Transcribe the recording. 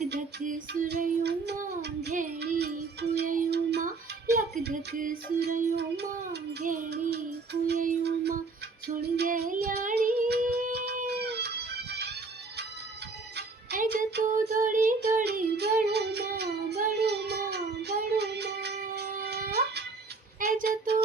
luck धक सुरयूं मां घेड़ी कुययूं मां लक धक सुरयूं मां घेड़ी कुययूं मां सुण गेल्याणी ऐ जो तू दौड़ी दौड़ी बड़ू मां बड़ू मां बड़ू मां ऐ जो तू